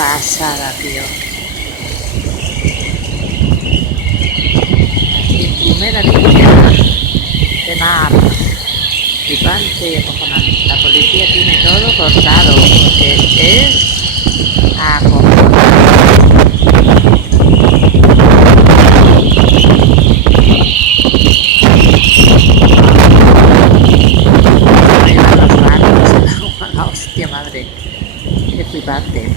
pasada, tío. Aquí primera línea de mar. Flipante y acojonante. La policía tiene todo cortado porque es acojonante. Me llevan los barcos, la hostia madre. Qué flipante.